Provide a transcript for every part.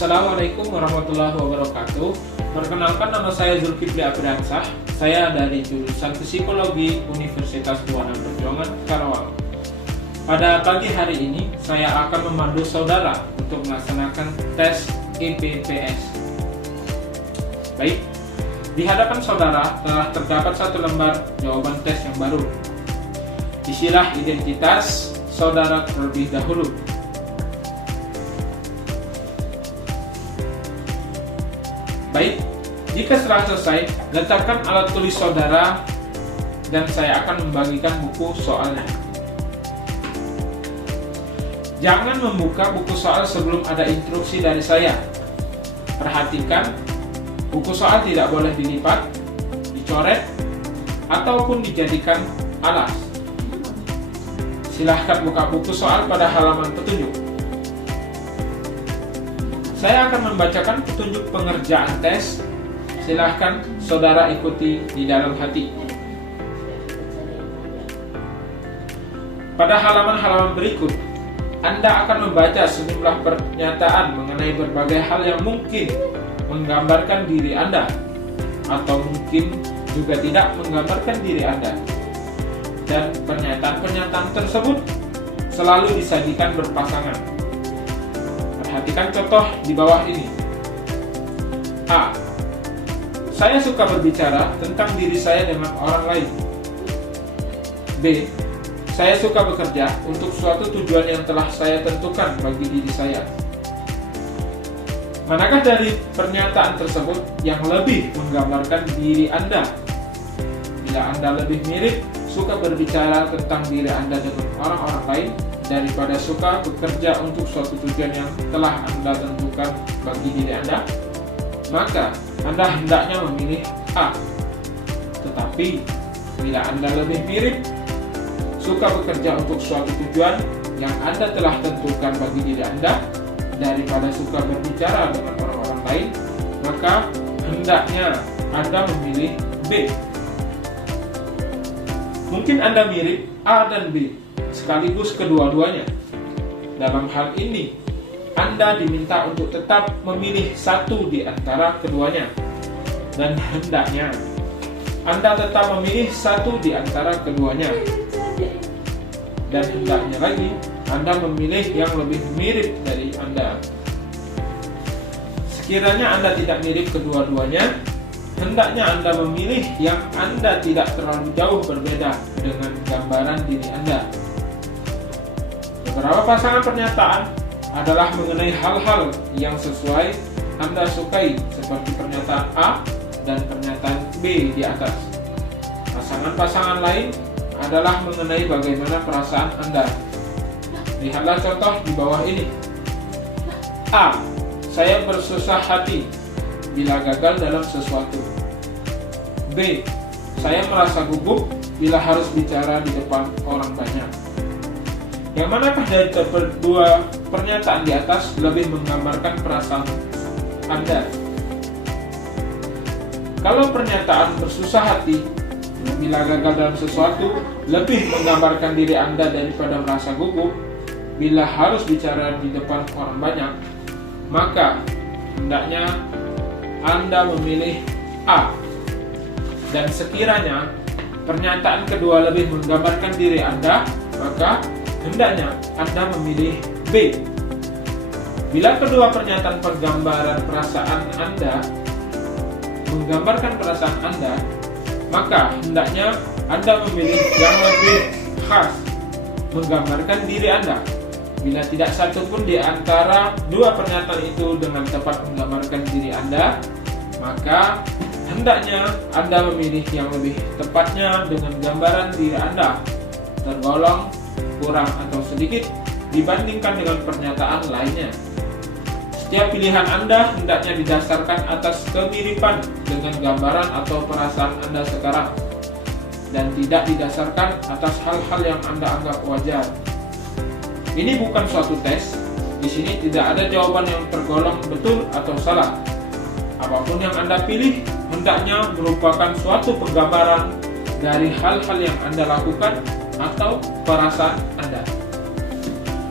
Assalamualaikum warahmatullahi wabarakatuh. Perkenalkan, nama saya Zulkifli Apriansah. Saya dari jurusan Psikologi Universitas Buana Perjuangan, Karawang. Pada pagi hari ini, saya akan memandu saudara untuk melaksanakan tes IPPS. Baik, di hadapan saudara telah terdapat satu lembar jawaban tes yang baru. Isilah identitas saudara terlebih dahulu. Baik, jika setelah selesai, letakkan alat tulis saudara dan saya akan membagikan buku soalnya. Jangan membuka buku soal sebelum ada instruksi dari saya. Perhatikan, buku soal tidak boleh dilipat, dicoret, ataupun dijadikan alas. Silahkan buka buku soal pada halaman petunjuk. Saya akan membacakan petunjuk pengerjaan tes. Silahkan saudara ikuti di dalam hati. Pada halaman-halaman berikut, Anda akan membaca sejumlah pernyataan mengenai berbagai hal yang mungkin menggambarkan diri Anda, atau mungkin juga tidak menggambarkan diri Anda. Dan pernyataan-pernyataan tersebut selalu disajikan berpasangan. Perhatikan contoh di bawah ini. A. Saya suka berbicara tentang diri saya dengan orang lain. B. Saya suka bekerja untuk suatu tujuan yang telah saya tentukan bagi diri saya. Manakah dari pernyataan tersebut yang lebih menggambarkan diri Anda? Bila Anda lebih mirip suka berbicara tentang diri Anda dengan orang-orang lain daripada suka bekerja untuk suatu tujuan yang telah Anda tentukan bagi diri Anda, maka Anda hendaknya memilih A. Tetapi, bila Anda lebih mirip suka bekerja untuk suatu tujuan yang Anda telah tentukan bagi diri Anda daripada suka berbicara dengan orang-orang lain, maka hendaknya Anda memilih B. Mungkin Anda mirip A dan B sekaligus kedua-duanya. Dalam hal ini, Anda diminta untuk tetap memilih satu di antara keduanya. Dan hendaknya Anda tetap memilih satu di antara keduanya. Dan hendaknya lagi Anda memilih yang lebih mirip dari Anda. Sekiranya Anda tidak mirip kedua-duanya, hendaknya Anda memilih yang Anda tidak terlalu jauh berbeda dengan gambaran diri Anda. Beberapa pasangan pernyataan adalah mengenai hal-hal yang sesuai Anda sukai, seperti pernyataan A dan pernyataan B di atas. Pasangan-pasangan lain adalah mengenai bagaimana perasaan Anda. Lihatlah contoh di bawah ini. A. Saya bersusah hati bila gagal dalam sesuatu. B. Saya merasa gugup bila harus bicara di depan orang banyak. Yang manakah dari kedua pernyataan di atas lebih menggambarkan perasaan Anda? Kalau pernyataan bersusah hati bila gagal dalam sesuatu lebih menggambarkan diri Anda daripada merasa gugup bila harus bicara di depan orang banyak, maka hendaknya Anda memilih A. Dan sekiranya pernyataan kedua lebih menggambarkan diri Anda, maka hendaknya Anda memilih B. Bila kedua pernyataan penggambaran perasaan Anda menggambarkan perasaan Anda, maka hendaknya Anda memilih yang lebih khas menggambarkan diri Anda. Bila tidak satu pun di antara dua pernyataan itu dengan tepat menggambarkan diri Anda, maka hendaknya Anda memilih yang lebih tepatnya dengan gambaran diri Anda, tergolong kurang atau sedikit dibandingkan dengan pernyataan lainnya. Setiap pilihan Anda hendaknya didasarkan atas kemiripan dengan gambaran atau perasaan Anda sekarang, dan tidak didasarkan atas hal-hal yang Anda anggap wajar. Ini bukan suatu tes. Di sini tidak ada jawaban yang tergolong betul atau salah. Apapun yang Anda pilih hendaknya merupakan suatu penggambaran dari hal-hal yang Anda lakukan atau perasaan Anda.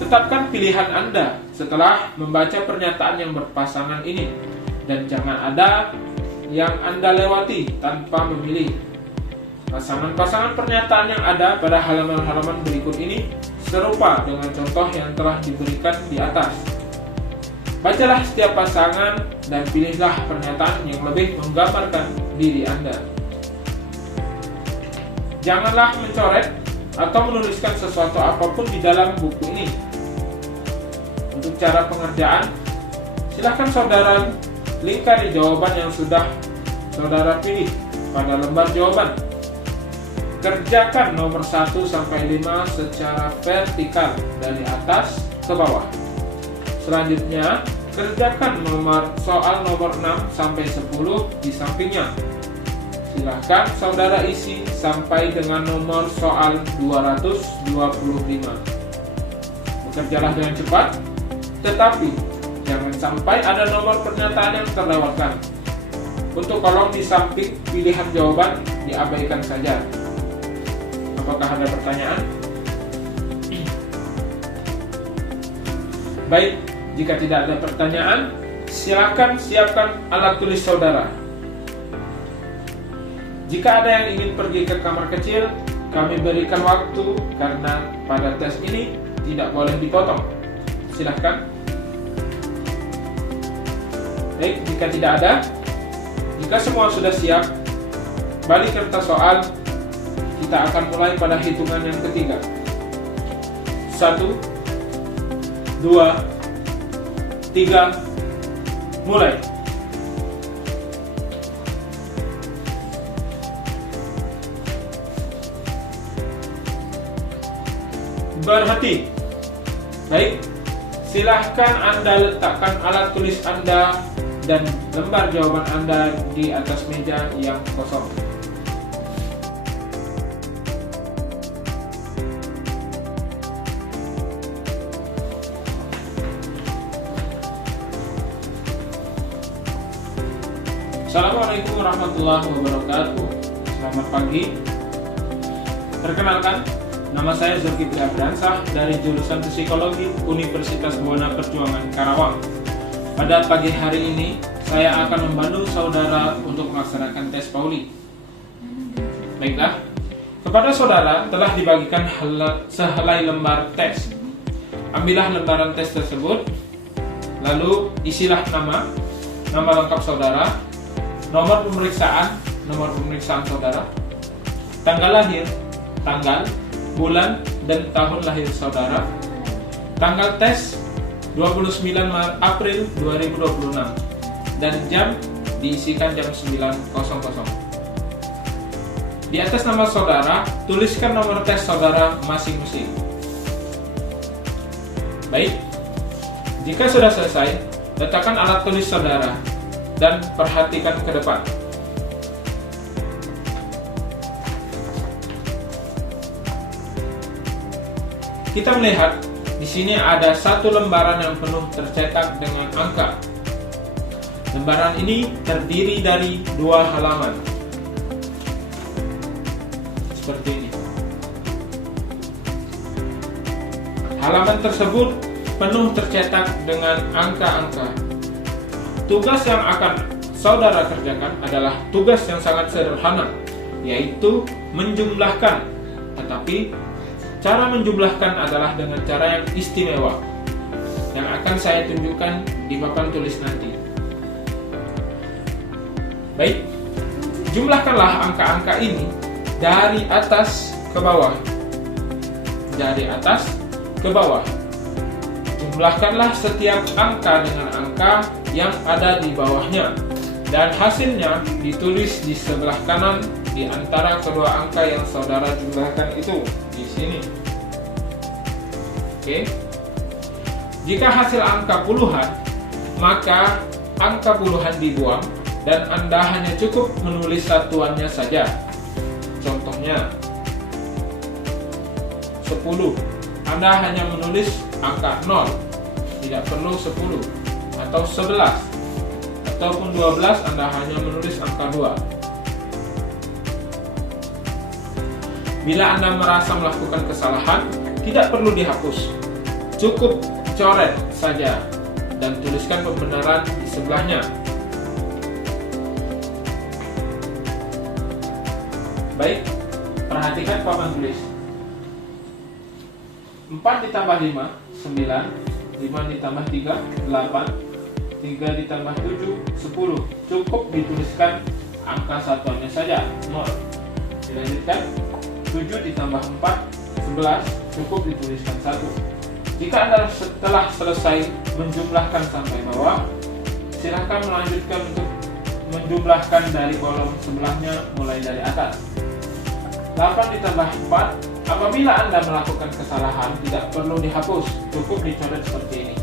Tetapkan pilihan Anda setelah membaca pernyataan yang berpasangan ini, dan jangan ada yang Anda lewati tanpa memilih. Pasangan-pasangan pernyataan yang ada pada halaman-halaman berikut ini serupa dengan contoh yang telah diberikan di atas. Bacalah setiap pasangan dan pilihlah pernyataan yang lebih menggambarkan diri Anda. Janganlah mencoret atau menuliskan sesuatu apapun di dalam buku ini. Untuk cara pengerjaan, silakan saudara lingkari jawaban yang sudah saudara pilih pada lembar jawaban. Kerjakan nomor 1 sampai 5 secara vertikal dari atas ke bawah. Selanjutnya, kerjakan soal nomor 6 sampai 10 di sampingnya. Silakan saudara isi sampai dengan nomor soal 225. Bekerjalah dengan cepat, tetapi jangan sampai ada nomor pernyataan yang terlewatkan. Untuk kolom di samping pilihan jawaban diabaikan saja. Apakah ada pertanyaan? Baik, jika tidak ada pertanyaan, silakan siapkan alat tulis saudara. Jika ada yang ingin pergi ke kamar kecil, kami berikan waktu karena pada tes ini tidak boleh dipotong. Silahkan. Baik, jika tidak ada, jika semua sudah siap, balik kertas soal. Kita akan mulai pada hitungan yang ketiga. 1, 2, 3, mulai. Berhenti. Baik, silahkan Anda letakkan alat tulis Anda dan lembar jawaban Anda di atas meja yang kosong. Assalamualaikum warahmatullahi wabarakatuh. Selamat pagi. Perkenalkan, nama saya Zulkifli Abdiansah dari jurusan Psikologi Universitas Buana Perjuangan Karawang. Pada pagi hari ini, saya akan membantu saudara untuk melaksanakan tes Pauli. Baiklah, kepada saudara telah dibagikan sehelai lembar tes. Ambillah lembaran tes tersebut, lalu isilah nama lengkap saudara, nomor pemeriksaan saudara, tanggal lahir, tanggal, bulan, dan tahun lahir saudara, tanggal tes 29 April 2026, dan jam diisikan jam 9.00. Di atas nama saudara, tuliskan nomor tes saudara masing-masing. Baik, jika sudah selesai, letakkan alat tulis saudara dan perhatikan ke depan. Kita melihat di sini ada satu lembaran yang penuh tercetak dengan angka. Lembaran ini terdiri dari 2 halaman. Seperti ini. Halaman tersebut penuh tercetak dengan angka-angka. Tugas yang akan saudara kerjakan adalah tugas yang sangat sederhana, yaitu menjumlahkan. Tetapi cara menjumlahkan adalah dengan cara yang istimewa, yang akan saya tunjukkan di papan tulis nanti. Baik, jumlahkanlah angka-angka ini dari atas ke bawah. Dari atas ke bawah. Jumlahkanlah setiap angka dengan angka yang ada di bawahnya, dan hasilnya ditulis di sebelah kanan di antara kedua angka yang saudara jumlahkan itu di sini. Oke. Jika hasil angka puluhan, maka angka puluhan dibuang dan Anda hanya cukup menulis satuannya saja. Contohnya 10. Anda hanya menulis angka 0, tidak perlu 10 atau 11, ataupun 12 Anda hanya menulis angka 2. Bila Anda merasa melakukan kesalahan, tidak perlu dihapus. Cukup coret saja dan tuliskan pembenaran di sebelahnya. Baik, perhatikan papan tulis. 4 ditambah 5, 9. 5 ditambah 3, 8. 3 ditambah 7, 10. Cukup dituliskan angka satuannya saja, 0. Dilanjutkan, 7 ditambah 4, 11. Cukup dituliskan 1. Jika Anda setelah selesai menjumlahkan sampai bawah, silahkan melanjutkan untuk menjumlahkan dari kolom sebelahnya mulai dari atas. 8 ditambah 4, apabila Anda melakukan kesalahan tidak perlu dihapus, cukup dicoret seperti ini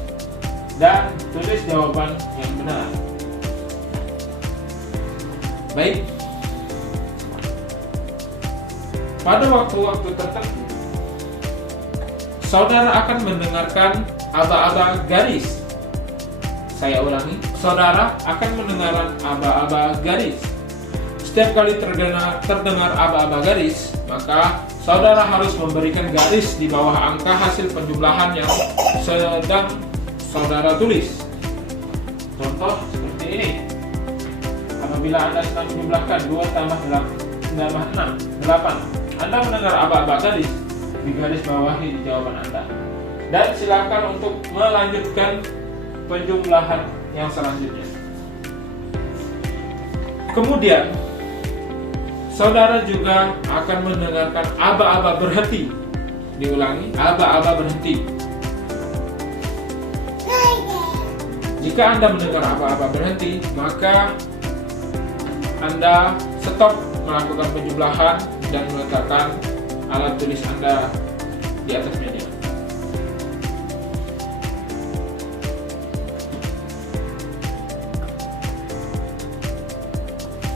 dan tulis jawaban yang benar. Baik, pada waktu-waktu tertentu saudara akan mendengarkan aba-aba garis. Saya ulangi, saudara akan mendengarkan aba-aba garis. Setiap kali terdengar aba-aba garis, maka saudara harus memberikan garis di bawah angka hasil penjumlahan yang sedang saudara tulis. Contoh seperti ini. Apabila Anda sedang menjumlahkan 2 tambah 6, 8. Anda mendengar aba-aba garis, di garis bawahi di jawaban Anda. Dan silakan untuk melanjutkan penjumlahan yang selanjutnya. Kemudian saudara juga akan mendengarkan aba-aba berhenti. Diulangi, aba-aba berhenti. Jika Anda mendengar aba-aba berhenti, maka Anda stop melakukan penjumlahan dan meletakkan alat tulis Anda di atas meja.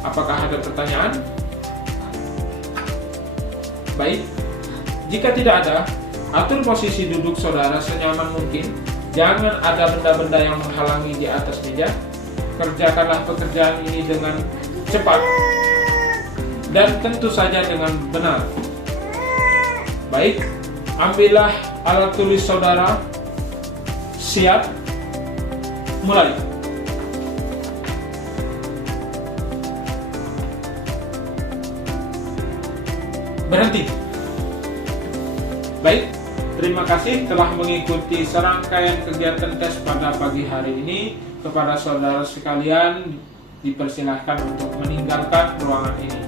Apakah ada pertanyaan? Baik, jika tidak ada, atur posisi duduk saudara senyaman mungkin. Jangan ada benda-benda yang menghalangi di atas meja. Kerjakanlah pekerjaan ini dengan cepat dan tentu saja dengan benar. Baik, ambillah alat tulis saudara. Siap, mulai. Berhenti. Baik, terima kasih telah mengikuti serangkaian kegiatan tes pada pagi hari ini. Kepada saudara sekalian, dipersilahkan untuk meninggalkan ruangan ini.